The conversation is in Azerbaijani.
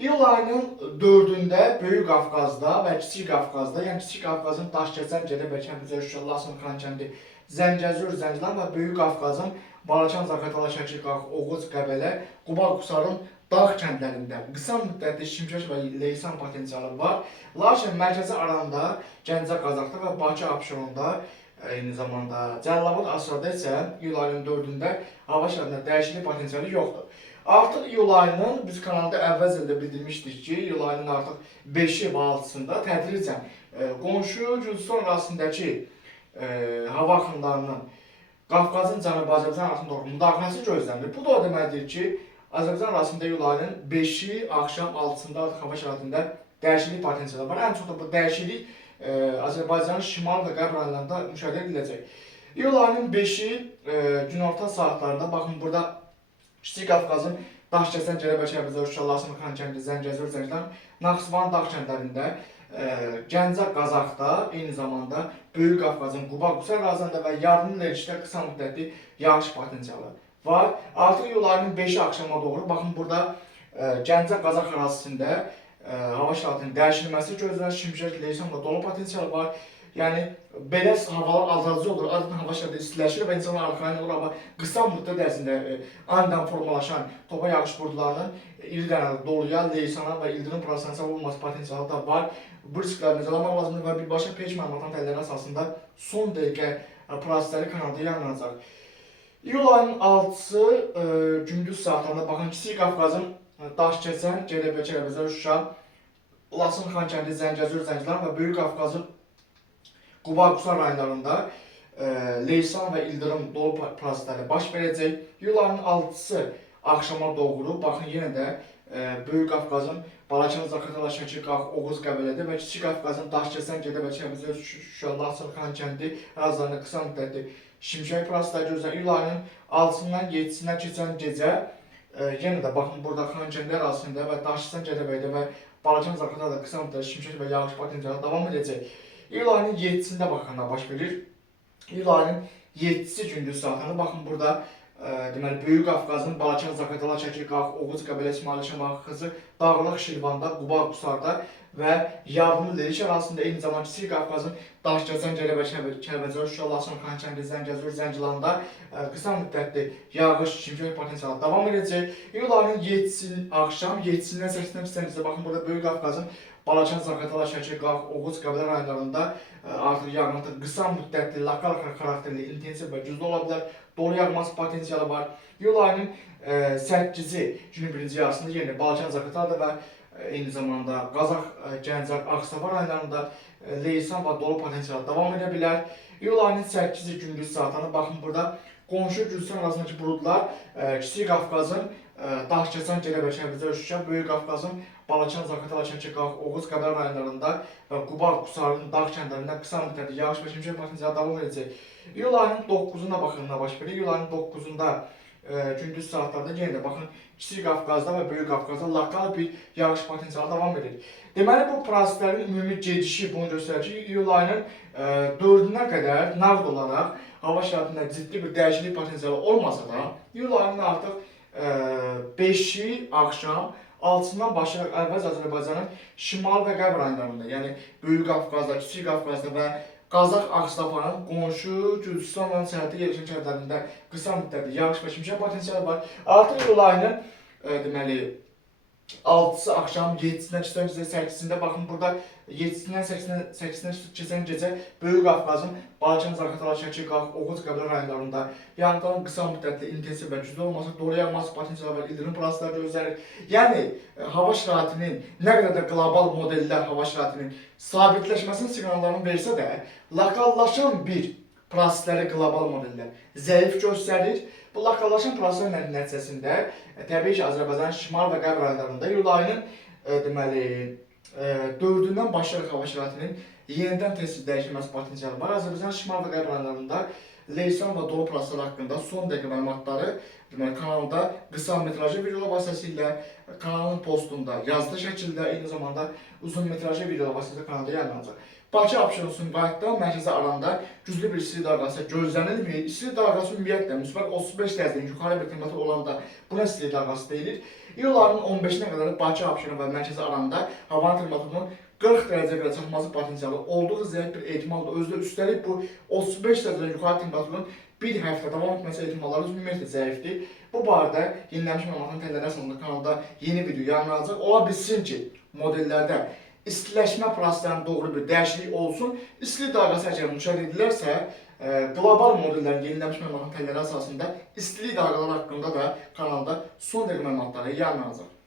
İyul ayının 4-də Böyük Qafqazda və Kiçik Qafqazda, yəni Kiçik Qafqazın Daşkəsən, Gədəbəy, Kəndizər, Şuşa, Laçın, Xankəndi, Zəngəzur, Zəngilan və Böyük Qafqazın Balaçan, Zaqatala, Şəki, Qax, Oğuz, Qəbələ, Quba, Qusarın dağ kəndlərində qısa müddətli şimşək və leysan potensialı var. Lakin mərkəzi aranda, Gəncə, Qazaxda və Bakı, Abşeronda, eyni zamanda Cəlilabad, Asrada isə iyul ayının 4-də hava şəraitində dəyişiklik potensialı yoxdur. Artıq iyul ayının biz kanalda əvvəl ildə bildirmişdik ki, iyul ayının artıq 5-i və 6-sında tədricən qonşu Gürcüstan arasındakı hava axınlarının Qafqazın Cənubi Azərbaycan arasında doğru müdaxiləsi gözlənilir. Bu da o deməkdir ki, Azərbaycan arasında iyul ayının 5-i axşam 6-sında artıq hava şəraitində dəyişiklik potensialı var. Ən çox da bu dəyişiklik Azərbaycanın şimal və qərb rayonlarında müşahidə ediləcək. İyul ayının 5-i günorta saatlarında, baxın burada Kiçik Qafqazın Daşkəsən, Gədəbəy, Kəndizər, Şuşa, Laçın, Xankəndi, Zəngəzur, Zəngilan, Naxçıvan dağ kəndlərində, Gəncə, Qazaxda, eyni zamanda Böyük Qafqazın Quba, Qusar ərazisində və yarım il ilişdə qısa müddətli yağış potensialı var. Artıq iyul ayının 5-i axşama doğru, baxın burada Gəncə, Qazax ərazisində hava şəraitinin dəyişilməsi gözlənir, şimşək, leysan və dolu potensialı var. Yəni belə havalar azalıcı olur, adətən hava şəraiti istiləşir və insanlar arxayın olur, amma qısa müddət ərzində anidən formalaşan topa yağış burdularının iri dənəli doluya, leysana və ildırım potensialı olması potensialı da var. Bu riskləri nəzərləmək lazımdır və birbaşa peyk məlumatların tədbirləri əsasında son dəqiqə prosesləri kanalda yayınlanacaq. İyul ayının 6-sı gündüz saatlarında baxın Kiçik Qafqazın Daşkəsən, Gədəbəy, Kəndizər, Şuşa, Laçın, Xankəndi, Zəngəzur, Zəngilan və Böyük Qafqazın Quba, Qusar rayonlarında leysan və ildırım dolu prosesləri baş verəcək. İyul ayının 6-sı axşama doğru, baxın yenə də Böyük Qafqazın Balaçan, Zaqatala, Şəki, Qax, Oğuz, Qəbələdə və Kiçik Qafqazın Daşkəsən, Gədəbəy, Kəndizər, Şuşa, Laçın, Xankəndi ərazilərində qısa müddətli şimşək prosesləri gözlənir. İyul ayının 6-sından 7-sinə keçən gecə yenə də baxın burada Xankəndi ərazisində və Daşkəsən, Gədəbəydə və Balaçan, Zaqatalada qısa müddətli şimşək və yağış potensialı davam edəcək. İyul ayının 7-sində baxanda baş verir. İyul ayının 7-si gündüz saatlarında baxın burada deməli Böyük Qafqazın Balaçan, Zaqatala, Şəki, Qax, Oğuz, Qəbələ, İsmayıl, Şamaxı, Xızı, Dağlıq, Şirvanda, Quba, Qusarda və Yardımlı Leriş ərazisində, eyni zamanda Kiçik Qafqazın Daşkəsən, Gədəbəy, Kəndizər, Şuşa, Laçın, Xankəndi, Zəngəzur, Zəngilanda qısa müddətli yağış, şimşək potensialı davam edəcək. İyul ayının 7-si axşam 7-sindən 8-dən pisləncəsə baxın burada Böyük Qafqazın Balaçan, Zaqatala, Şəki, Qax, Oğuz, Qəbələ rayonlarında artıq yağıntı qısa müddətli, lokal xarakterli, intensiv və güclü ola bilər. Dolu yağması potensialı var. İyul ayının 8-i günün birinci yarısında yenə Balaçan, Zaqatalada və eyni zamanda Qazax, Gəncə, Ağstafa rayonlarında leysan və dolu potensialı davam edə bilər. İyul ayının 8-i gündüz saatlarında baxın burada qonşu Gürcüstan arasındakı buludlar Kiçik Qafqazın Daşkəsən, Gədəbəy, Kəndizər, Şuşa, Böyük Qafqazın Balaçan, Zaqatala, Şəki, Qax, Oğuz, Qəbələ rayonlarında və Quba, Qusarın dağ kəndlərində qısa müddətli yağış və şimşək potensialı davam edəcək. İyul ayının 9-unda baxın nə baş verir. İyul ayının 9-unda gündüz saatlarda yenə də baxın Kiçik Qafqazda və Böyük Qafqazda lokal bir yağış potensialı davam edir. Deməli bu proseslərin ümumi gedişi bunu göstərir ki, iyul ayının 4-ünə qədər nağd olaraq hava şəraitində ciddi bir dəyişiklik potensialı olmasa da, iyul ayının artıq 5-i axşam 6-sından başlayaraq əvvəl Azərbaycanın şimal və qərb rayonlarında, yəni Böyük Qafqazda, Kiçik Qafqazda və Qazax, Ağstafanın qonşu Gürcüstanla sərhəddə yerləşən kəndlərində qısa müddətli yağış və şimşək potensialı var. Artıq iyul ayının deməli 6-sı axşam 7-sindən keçən gecə 8-sində baxın burada 7-sindən 8-sinə keçən gecə Böyük Qafqazın Balaçan, Zaqatala, Şəki, Qax, Oğuz, Qəbələ rayonlarında yağıntıların qısa müddətli intensiv və güclü olması, dolu yağması potensialı və ildırım prosesləri gözlərir. Yəni hava şəraitinin nə qədər də qlobal modellər hava şəraitinin sabitləşməsinin siqnallarını versə də, lokallaşan bir prosesləri qlobal modellər zəif göstərir. Bu lokallaşan proseslərin nəticəsində təbii ki, Azərbaycanın şimal və qərb rayonlarında iyul ayının deməli 4-ündən başlayaraq hava şəraitinin yenidən tez dəyişilməsi potensialı var. Azərbaycanın şimal və qərb rayonlarında leysan və dolu prosesləri haqqında son dəqiqə məlumatları deməli kanalda qısa metrajlı videolar vasitəsilə kanalın postunda yazılı şəkildə, eyni zamanda uzun metrajlı videolar vasitəsilə kanalda yayınlanacaq. Bakı, Abşeron, Sumqayıtda mərkəzi aranda güclü bir istilik dalğası gözlənilmir. İstilik dalğası ümumiyyətlə müsbət 35 dərəcədən yuxarı bir temperatur olanda buna istilik dalğası deyilir. İyul ayının 15-nə qədər Bakı, Abşeron və Mərkəzi arasında havanın temperaturunun 40 dərəcəyə qədər çıxması potensialı olduğu zəif bir ehtimaldır. Özdə üstəlik bu 35 dərəcədən yuxarı temperaturun bir həftə davam etməsi ehtimalları ümumiyyətlə zəifdir. Bu barədə yenilənmiş məlumatın tələbləri əsasında kanalda yeni video yayınlanacaq. Ola bilsin ki, modellərdə istiləşmə proseslərinin doğru bir dəyişiklik olsun. İstilik dalğası əgər müşahidə edilərsə, qlobal modellərin yenilənmiş məlumatın tələbləri əsasında istilik dalğaları haqqında da kanalda son dəqiqə məlumatları yayınlanacaq.